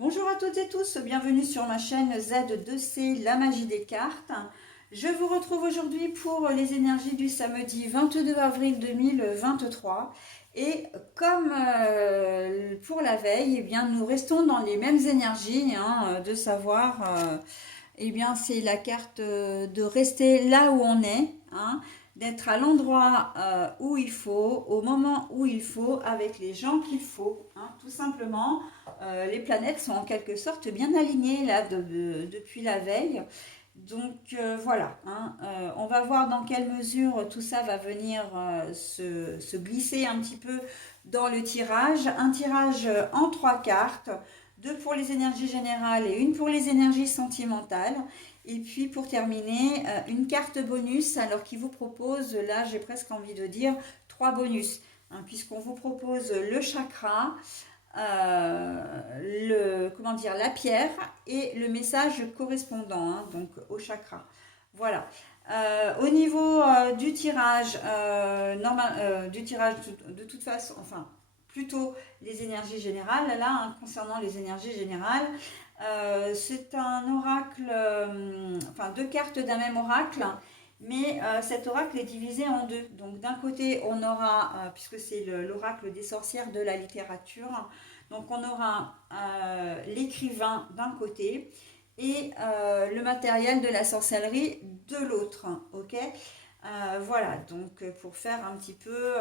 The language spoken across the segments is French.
Bonjour à toutes et tous, bienvenue sur ma chaîne Z2C, la magie des cartes. Je vous retrouve aujourd'hui pour les énergies du samedi 22 avril 2023. Et comme pour la veille, eh bien, nous restons dans les mêmes énergies, de savoir, eh bien, c'est la carte de rester là où on est, d'être à l'endroit où il faut, au moment où il faut, avec les gens qu'il faut, tout simplement. Les planètes sont en quelque sorte bien alignées là depuis la veille. Donc voilà, on va voir dans quelle mesure tout ça va venir se glisser un petit peu dans le tirage. Un tirage en 3 cartes, deux pour les énergies générales et une pour les énergies sentimentales. Et puis pour terminer, une carte bonus, alors qui vous propose, là j'ai presque envie de dire, 3 bonus, puisqu'on vous propose le chakra, comment dire, la pierre et le message correspondant, donc au chakra. Voilà. Au niveau du tirage, du tirage de toute façon, enfin plutôt les énergies générales, là, concernant les énergies générales, c'est un oracle, enfin 2 cartes d'un même oracle, mais cet oracle est divisé en deux. Donc d'un côté, on aura, puisque c'est l'oracle des sorcières de la littérature, donc on aura l'écrivain d'un côté et le matériel de la sorcellerie de l'autre. Ok. Voilà, donc pour faire un petit peu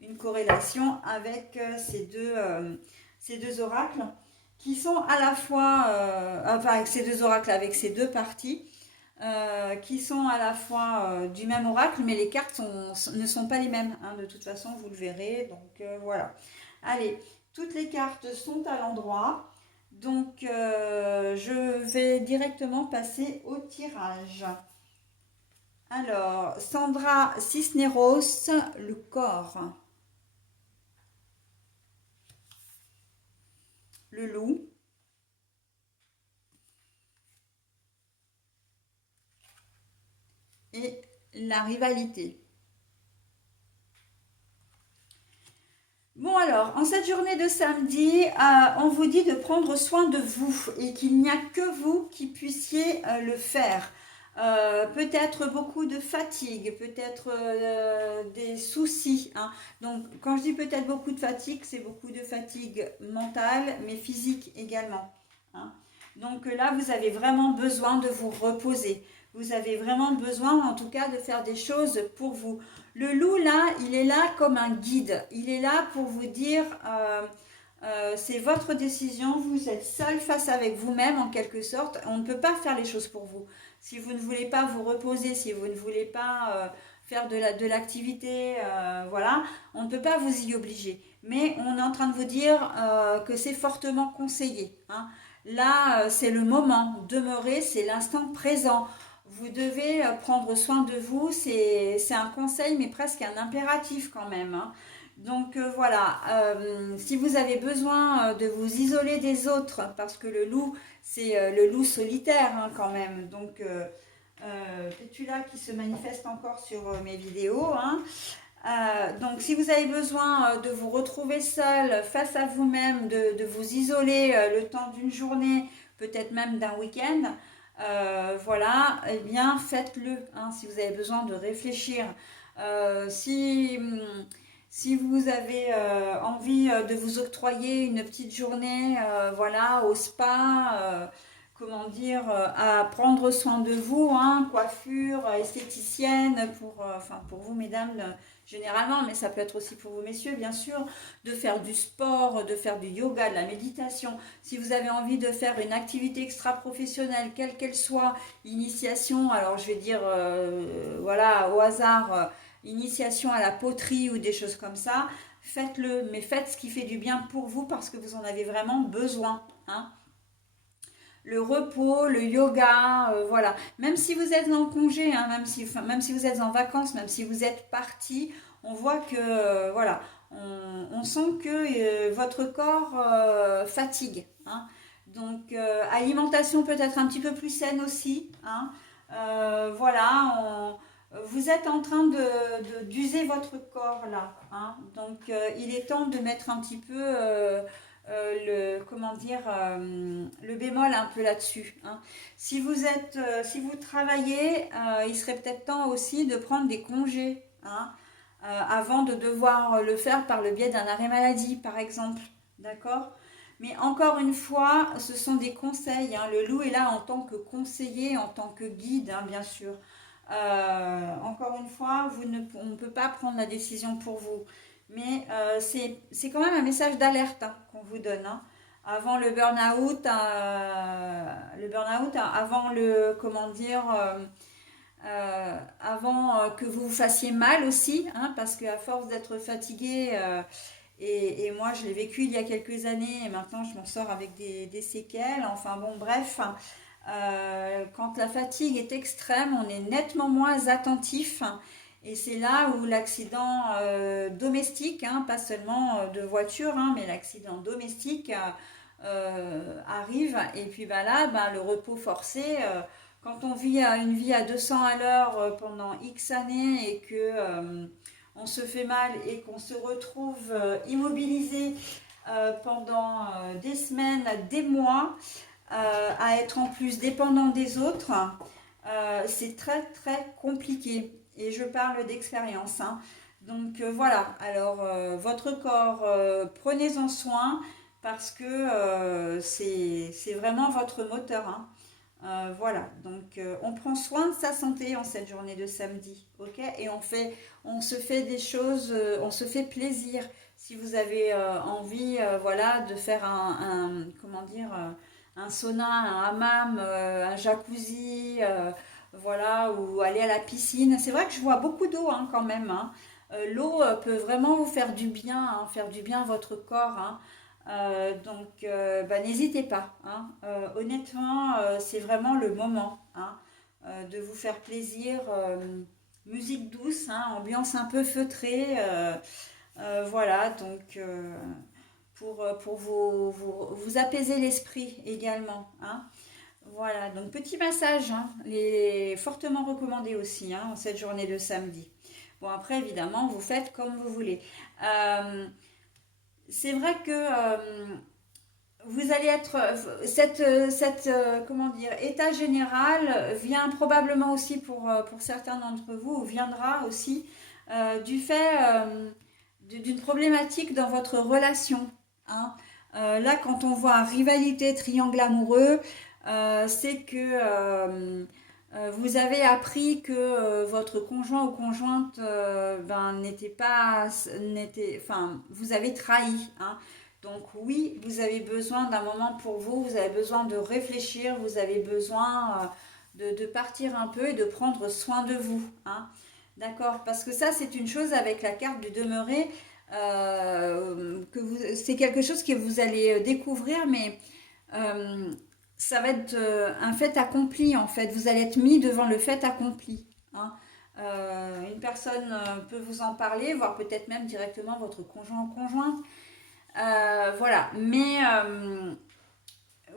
une corrélation avec ces deux oracles qui sont à la fois, enfin avec ces deux oracles, avec ces deux parties, qui sont à la fois du même oracle, mais les cartes ne sont pas les mêmes, de toute façon, vous le verrez. Donc voilà. Allez, toutes les cartes sont à l'endroit. Donc je vais directement passer au tirage. Alors, Sandra Cisneros, le corps. Le loup. Et la rivalité. Bon alors, en cette journée de samedi, on vous dit de prendre soin de vous et qu'il n'y a que vous qui puissiez le faire. Peut-être beaucoup de fatigue, peut-être des soucis. Donc quand je dis peut-être beaucoup de fatigue, c'est beaucoup de fatigue mentale, mais physique également. hein. Donc là, vous avez vraiment besoin de vous reposer. Vous avez vraiment besoin, en tout cas, de faire des choses pour vous. Le loup, là, il est là comme un guide. Il est là pour vous dire, c'est votre décision, vous êtes seul face avec vous-même en quelque sorte. On ne peut pas faire les choses pour vous. Si vous ne voulez pas vous reposer, si vous ne voulez pas faire de l'activité, voilà, on ne peut pas vous y obliger. Mais on est en train de vous dire que c'est fortement conseillé. Là, c'est le moment. Demeurer, c'est l'instant présent. Vous devez prendre soin de vous, c'est un conseil, mais presque un impératif quand même. Donc voilà, si vous avez besoin de vous isoler des autres, parce que le loup, c'est le loup solitaire quand même, donc Pétula qui se manifeste encore sur mes vidéos. Donc si vous avez besoin de vous retrouver seul face à vous-même, de vous isoler le temps d'une journée, peut-être même d'un week-end, voilà, eh bien faites-le. Si vous avez besoin de réfléchir, si vous avez envie de vous octroyer une petite journée, voilà, au spa, comment dire, à prendre soin de vous, coiffure, esthéticienne, enfin pour vous mesdames généralement, mais ça peut être aussi pour vous messieurs bien sûr, de faire du sport, de faire du yoga, de la méditation. Si vous avez envie de faire une activité extra-professionnelle, quelle qu'elle soit, initiation, alors je vais dire, voilà, au hasard, initiation à la poterie ou des choses comme ça, faites-le, mais faites ce qui fait du bien pour vous parce que vous en avez vraiment besoin. Le repos, le yoga, voilà. Même si vous êtes en congé, même si vous êtes en vacances, même si vous êtes parti, on voit que, voilà, on sent que votre corps fatigue. Donc, alimentation peut-être un petit peu plus saine aussi. Voilà, vous êtes en train d'user votre corps là. Donc, il est temps de mettre un petit peu comment dire, le bémol un peu là-dessus, hein. Si si vous travaillez, il serait peut-être temps aussi de prendre des congés, hein, avant de devoir le faire par le biais d'un arrêt maladie, par exemple. D'accord? Mais encore une fois, ce sont des conseils, hein. Le loup est là en tant que conseiller, en tant que guide, hein, bien sûr. Encore une fois, on ne peut pas prendre la décision pour vous. Mais c'est quand même un message d'alerte, hein, qu'on vous donne, hein. Avant le burn-out, hein, avant comment dire, avant que vous vous fassiez mal aussi, hein, parce qu'à force d'être fatigué, et moi je l'ai vécu il y a quelques années et maintenant je m'en sors avec des séquelles, enfin bon bref, quand la fatigue est extrême, on est nettement moins attentif et c'est là où l'accident domestique, hein, pas seulement de voiture, hein, mais l'accident domestique arrive et puis bah, là, bah, le repos forcé, quand on vit une vie à 200 à l'heure pendant X années et que on se fait mal et qu'on se retrouve immobilisé pendant des semaines, des mois, à être en plus dépendant des autres, c'est très très compliqué. Et je parle d'expérience, hein. Donc voilà, alors votre corps, prenez-en soin parce que c'est vraiment votre moteur, hein. Voilà, donc on prend soin de sa santé en cette journée de samedi, ok? Et on se fait des choses, on se fait plaisir. Si vous avez envie, voilà, de faire comment dire, un sauna, un hammam, un jacuzzi, voilà, ou aller à la piscine. C'est vrai que je vois beaucoup d'eau, hein, quand même, hein. L'eau peut vraiment vous faire du bien, hein, faire du bien à votre corps, hein. Donc, bah, n'hésitez pas, hein. Honnêtement, c'est vraiment le moment, hein, de vous faire plaisir. Musique douce, hein, ambiance un peu feutrée. Voilà, donc pour vous apaiser l'esprit également, hein. Voilà, donc petit massage, hein, les fortement recommandé aussi, hein, en cette journée de samedi. Bon, après, évidemment, vous faites comme vous voulez. Euh, c'est vrai que vous allez être comment dire, état général vient probablement aussi pour certains d'entre vous, ou viendra aussi du fait d'une problématique dans votre relation, hein. Là, quand on voit rivalité, triangle amoureux, c'est que vous avez appris que votre conjoint ou conjointe ben, n'était pas, enfin, vous avez trahi, hein. Donc oui, vous avez besoin d'un moment pour vous, vous avez besoin de réfléchir, vous avez besoin de partir un peu et de prendre soin de vous, hein. D'accord? Parce que ça, c'est une chose avec la carte du demeuré, c'est quelque chose que vous allez découvrir, mais euh, ça va être un fait accompli en fait. Vous allez être mis devant le fait accompli, hein. Une personne peut vous en parler, voire peut-être même directement votre conjoint ou conjointe. Voilà, mais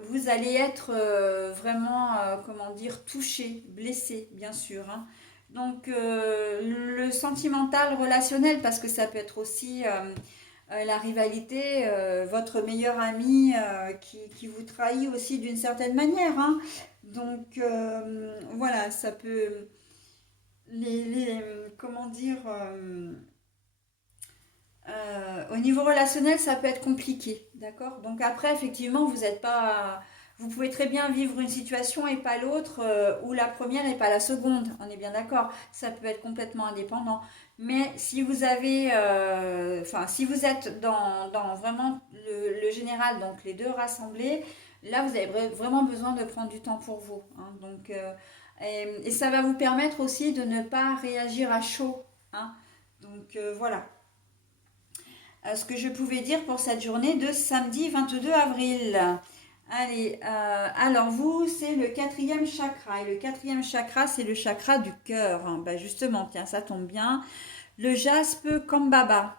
vous allez être vraiment, comment dire, touché, blessé, bien sûr, hein. Donc, le sentimental, relationnel, parce que ça peut être aussi la rivalité, votre meilleur ami qui vous trahit aussi d'une certaine manière, hein. Donc, voilà, ça peut, comment dire, au niveau relationnel, ça peut être compliqué, d'accord? Donc après, effectivement, vous êtes pas, vous pouvez très bien vivre une situation et pas l'autre, ou la première et pas la seconde. On est bien d'accord. Ça peut être complètement indépendant. Mais si vous avez, enfin, si vous êtes dans vraiment le général, donc les deux rassemblés, là, vous avez vraiment besoin de prendre du temps pour vous, hein. Donc, et ça va vous permettre aussi de ne pas réagir à chaud, hein. Donc voilà ce que je pouvais dire pour cette journée de samedi 22 avril. Allez, alors vous, c'est le quatrième chakra. Et le quatrième chakra, c'est le chakra du cœur, hein. Bah justement, tiens, ça tombe bien. Le jaspe Kambaba.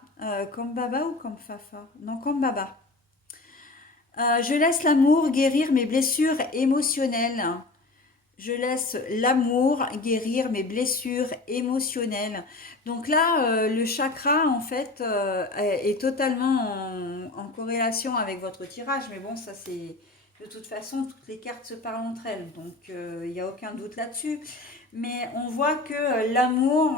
Kambaba ou Kamfafa? Non, Kambaba. Je laisse l'amour guérir mes blessures émotionnelles. Je laisse l'amour guérir mes blessures émotionnelles. Donc là, le chakra, en fait, est totalement en corrélation avec votre tirage. Mais bon, ça c'est... De toute façon, toutes les cartes se parlent entre elles. Donc, il n'y a aucun doute là-dessus. Mais on voit que l'amour,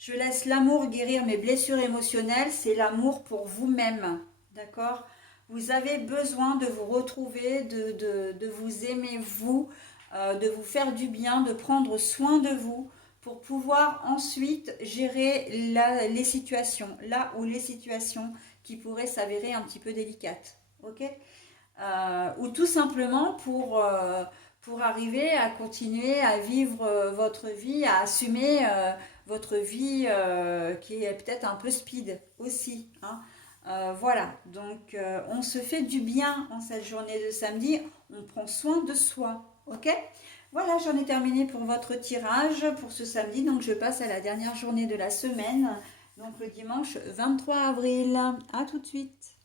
je laisse l'amour guérir mes blessures émotionnelles, c'est l'amour pour vous-même. D'accord? Vous avez besoin de vous retrouver, de vous aimer vous, de vous faire du bien, de prendre soin de vous pour pouvoir ensuite gérer les situations, là où les situations qui pourraient s'avérer un petit peu délicates. Ok? Ou tout simplement pour arriver à continuer à vivre votre vie, à assumer votre vie qui est peut-être un peu speed aussi. Hein. Voilà, donc on se fait du bien en cette journée de samedi, on prend soin de soi, ok? Voilà, j'en ai terminé pour votre tirage pour ce samedi, donc je passe à la dernière journée de la semaine, donc le dimanche 23 avril. À tout de suite.